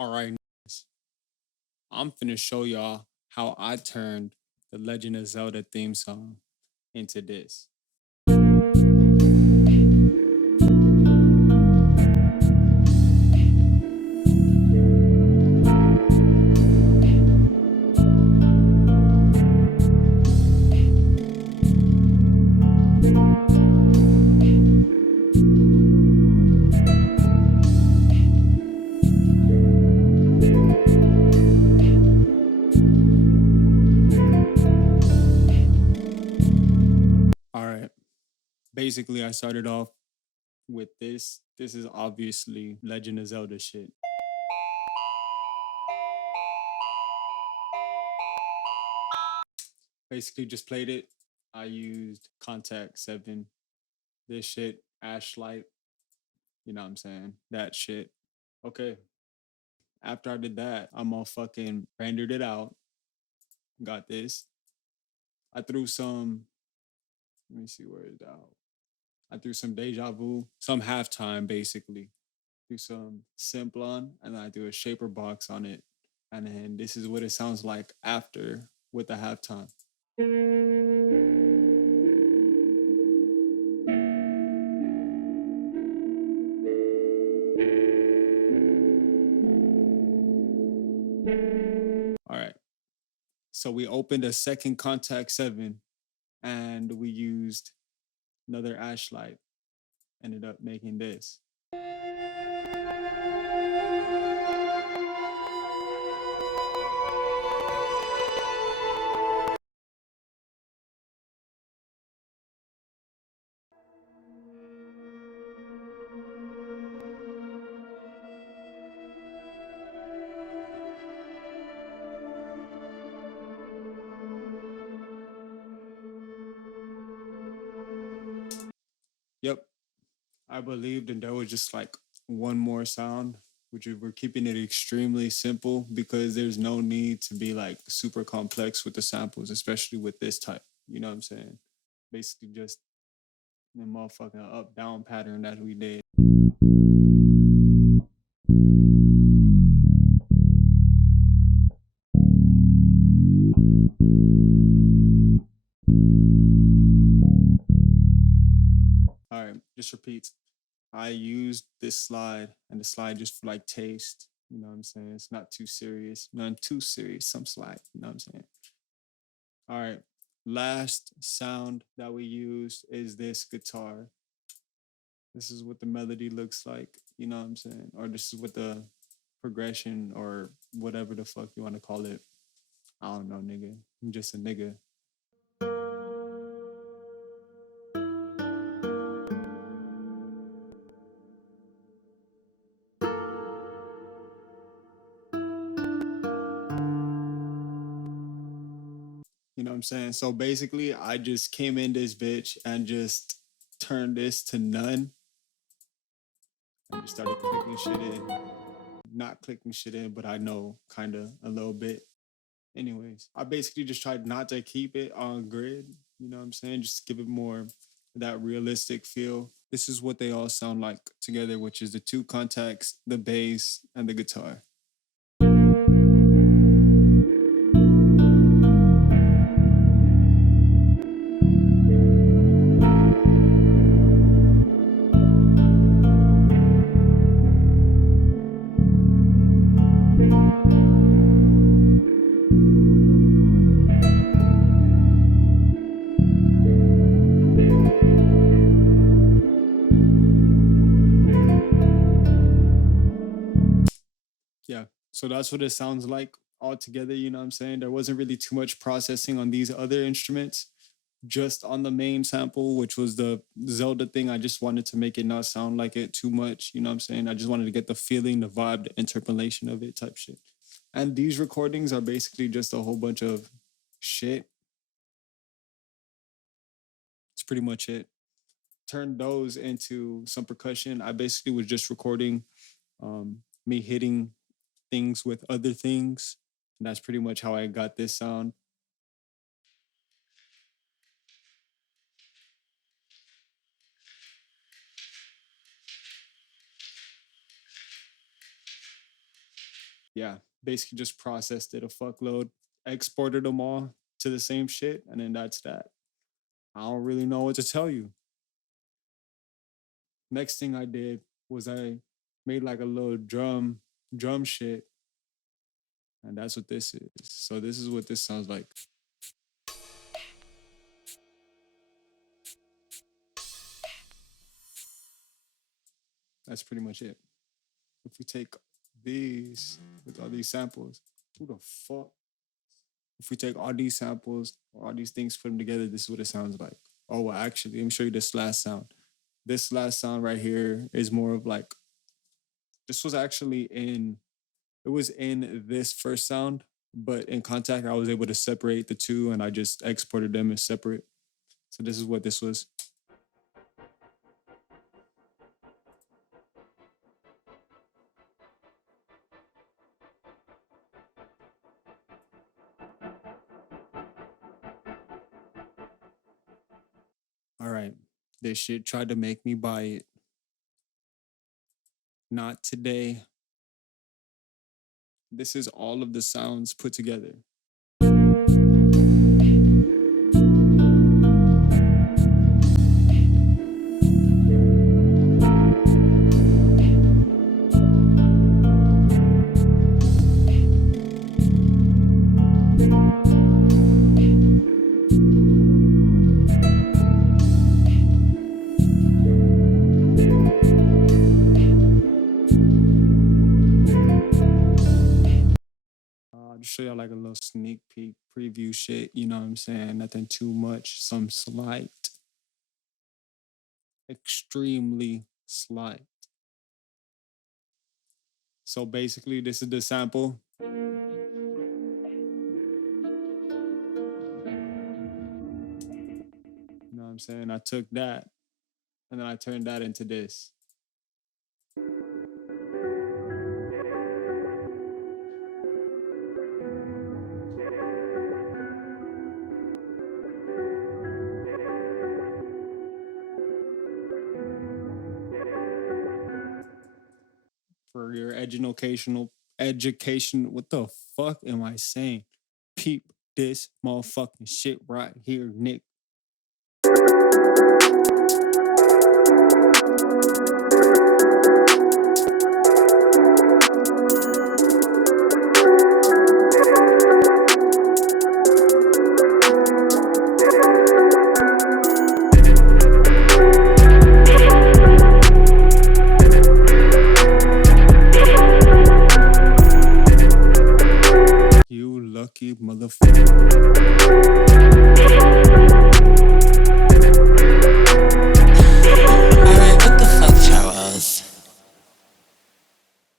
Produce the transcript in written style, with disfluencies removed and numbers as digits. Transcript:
All right, I'm finna show y'all how I turned the Legend of Zelda theme song into this. All right, basically, I started off with this. This is obviously Legend of Zelda shit. Basically, just played it. I used Contact 7, this shit, Ash Light, you know what I'm saying? That shit. Okay. After I did that, I'm all fucking rendered it out. Got this. I threw some, let me see where it's out. I threw some Deja Vu, some halftime basically. Do some Simplon, and I do a shaper box on it. And then this is what it sounds like after with the halftime. All right. So we opened a second Contact 7 and we used another ash light. Ended up making this. Yep. I believed, and there was just like one more sound, which we're keeping it extremely simple because there's no need to be like super complex with the samples, especially with this type. You know what I'm saying? Basically, just the motherfucking up down pattern that we did. All right, just repeats. I used this slide and the slide just for like taste. You know what I'm saying? It's not too serious, none too serious. Some slide. You know what I'm saying? All right. Last sound that we use is this guitar. This is what the melody looks like. You know what I'm saying? Or this is what the progression or whatever the fuck you want to call it. I don't know, nigga. I'm just a nigga. You know what I'm saying? So basically, I just came in this bitch and just turned this to none and just started clicking shit in. Not clicking shit in, but I know kind of a little bit. Anyways, I basically just tried not to keep it on grid. You know what I'm saying? Just give it more that realistic feel. This is what they all sound like together, which is the two contacts, the bass, and the guitar. Yeah. So that's what it sounds like all together. You know what I'm saying? There wasn't really too much processing on these other instruments, just on the main sample, which was the Zelda thing. I just wanted to make it not sound like it too much. You know what I'm saying? I just wanted to get the feeling, the vibe, the interpolation of it type shit. And these recordings are basically just a whole bunch of shit. It's pretty much it. Turned those into some percussion. I basically was just recording me hitting things with other things. And that's pretty much how I got this sound. Yeah, basically just processed it a fuckload, exported them all to the same shit, and then that's that. I don't really know what to tell you. Next thing I did was I made like a little drum shit, and that's what this is. So this is what this sounds like. That's pretty much it. If we take these with all these samples, who the fuck? If we take all these samples or all these things, put them together, this is what it sounds like. Oh, well, actually, let me show you this last sound. This last sound right here is more of like, this was actually in, it was in this first sound, but in Contact, I was able to separate the two and I just exported them as separate. So this is what this was. All right, this shit tried to make me buy it. Not today. This is all of the sounds put together. I'll just show y'all like a little sneak peek preview shit. You know what I'm saying? Nothing too much. Some slight, extremely slight. So basically, this is the sample. You know what I'm saying? I took that and then I turned that into this. For your education, what the fuck am I saying? Peep this motherfucking shit right here, Nick. You lucky motherfucker.